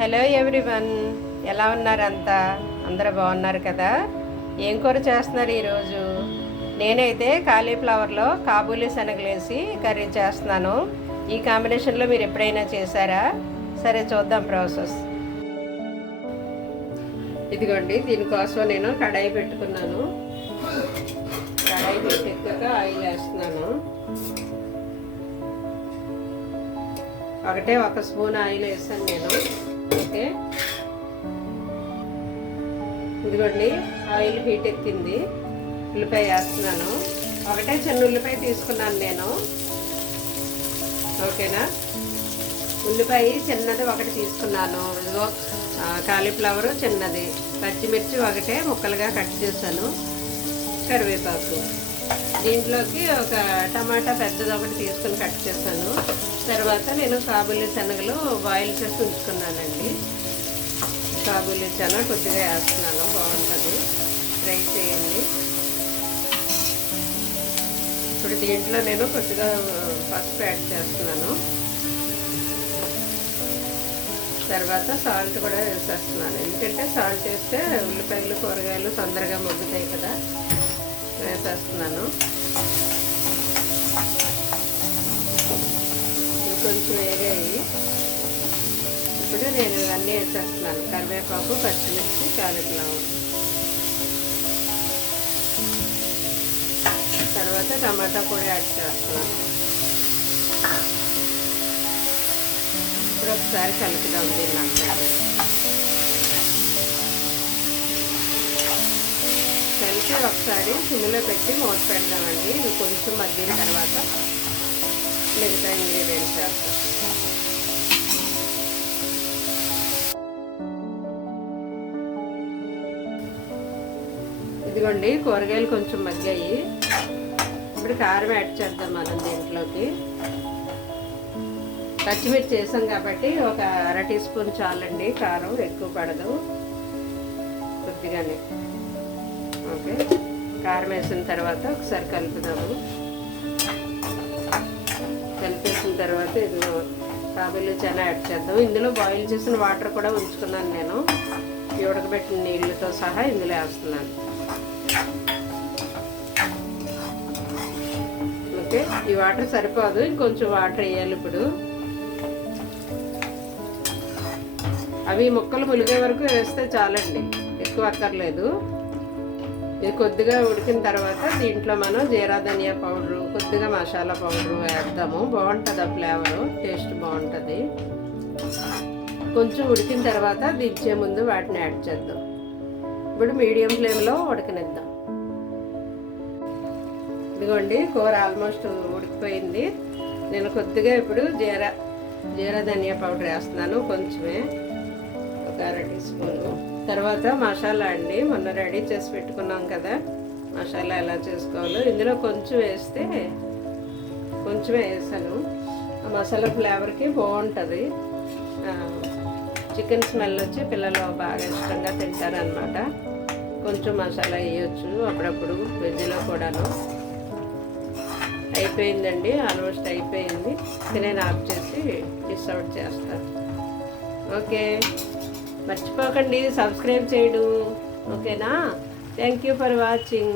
Hello everyone, ఎలా ఉన్నారు అంతా? అందరూ బాగున్నారు కదా? ఏం కూర చేస్తున్నారు ఈరోజు? నేనైతే కాలీఫ్లవర్లో కాబూలీ శనగలు వేసి కర్రీ చేస్తున్నాను. ఈ కాంబినేషన్లో మీరు ఎప్పుడైనా చేశారా? సరే చూద్దాం ప్రాసెస్. ఇదిగోండి, దీనికోసం నేను కడాయి పెట్టుకున్నాను. కడాయి పెట్టాక ఆయిల్ వేస్తున్నాను. ఒక స్పూన్ ఆయిల్ వేసాను నేను. ఓకే, ఇదిగోండి ఆయిల్ హీట్ ఎక్కింది. ఉల్లిపాయ వేస్తున్నాను. చిన్న ఉల్లిపాయ తీసుకున్నాను నేను. ఓకేనా, ఉల్లిపాయ చిన్నది ఒకటి తీసుకున్నాను. ఇదిగో కాలీఫ్లవర్ చిన్నది, పచ్చిమిర్చి ముక్కలుగా కట్ చేశాను, కరివేపాకు, దీంట్లోకి ఒక టమాటా పెద్దది ఒకటి తీసుకుని కట్ చేశాను. తర్వాత నేను కాబూలీ శనగలు బాయిల్ చేసి ఉంచుకున్నానండి. కాబూలీ శనగ కొద్దిగా వేస్తున్నాను, బాగుంటుంది, ఫ్రై చేయండి. ఇప్పుడు దీంట్లో నేను కొద్దిగా పసుపు యాడ్ చేస్తున్నాను. తర్వాత సాల్ట్ కూడా వేసేస్తున్నాను, ఎందుకంటే సాల్ట్ వేస్తే ఉల్లిపాయలు కూరగాయలు తొందరగా మగ్గుతాయి కదా, వేసేస్తున్నాను. కొంచెం వేగాయి. ఇప్పుడు నేను ఇవన్నీ వేసేస్తున్నాను, కరివేపాకు, పచ్చిమిర్చి, కాలీఫ్లవర్. తర్వాత టమాటా కూడా యాడ్ చేస్తున్నాను. ఇప్పుడు ఒకసారి కలుపుదాం దీన్ని అంతా. కలిపి ఒకసారి సిమ్లో పెట్టి మూత పెడదామండి. ఇది కొంచెం మగ్గిన తర్వాత మిగతా ఇంగ్రీడియంట్స్ వేస్తాం. ఇదిగోండి, కూరగాయలు కొంచెం మగ్గాయి. ఇప్పుడు కారం యాడ్ చేద్దాం మనం దీంట్లోకి. పచ్చిమిర్చి వేసాం కాబట్టి ఒక అర టీ స్పూన్ చాలండి, కారం ఎక్కువ పడదు, కొద్దిగానే. ఓకే, కారం వేసిన తర్వాత ఒకసారి కలుపుదాము. కలిపేసిన తర్వాత ఇది కాబూలీ చనా యాడ్ చేద్దాం. ఇందులో బాయిల్ చేసిన వాటర్ కూడా ఉంచుకున్నాను నేను, ఉడకబెట్టిన నీళ్ళతో సహా ఇందులో వేస్తున్నాను. ఓకే, ఈ వాటర్ సరిపోదు, ఇంకొంచెం వాటర్ వేయాలి. ఇప్పుడు అవి ముక్కలు ములిగే వరకు వేస్తే చాలండి, ఎక్కువ అక్కర్లేదు. ఇది కొద్దిగా ఉడికిన తర్వాత దీంట్లో మనం జీరా ధనియా పౌడరు, కొద్దిగా మసాలా పౌడరు వేద్దాము. బాగుంటుంది ఆ ఫ్లేవరు, టేస్ట్ బాగుంటుంది. కొంచెం ఉడికిన తర్వాత దించే ముందు వాటిని యాడ్ చేద్దాం. ఇప్పుడు మీడియం ఫ్లేమ్లో ఉడకనిద్దాం. ఇదిగోండి, కూర ఆల్మోస్ట్ ఉడికిపోయింది. నేను కొద్దిగా ఇప్పుడు జీరా ధనియా పౌడర్ వేస్తున్నాను, కొంచెమే, ఒక అర టీ స్పూను. తర్వాత మసాలా అండి, మొన్న రెడీ చేసి పెట్టుకున్నాం కదా, మసాలా ఎలా చేసుకోవాలో ఇందులో కొంచెం వేస్తే, కొంచెమే వేసాను. ఆ మసాలా ఫ్లేవర్కి బాగుంటుంది, చికెన్ స్మెల్ వచ్చి పిల్లలు బాగా ఇష్టంగా తింటారనమాట. కొంచెం మసాలా వేయచ్చు అప్పుడప్పుడు వెజ్లో కూడాను. అయిపోయిందండి, ఆల్మోస్ట్ అయిపోయింది. నేను ఆఫ్ చేసి డిష్ అవుట్ చేస్తాను. ఓకే, మర్చిపోకండి సబ్స్క్రైబ్ చేయడం. ఓకేనా? Thank you for watching.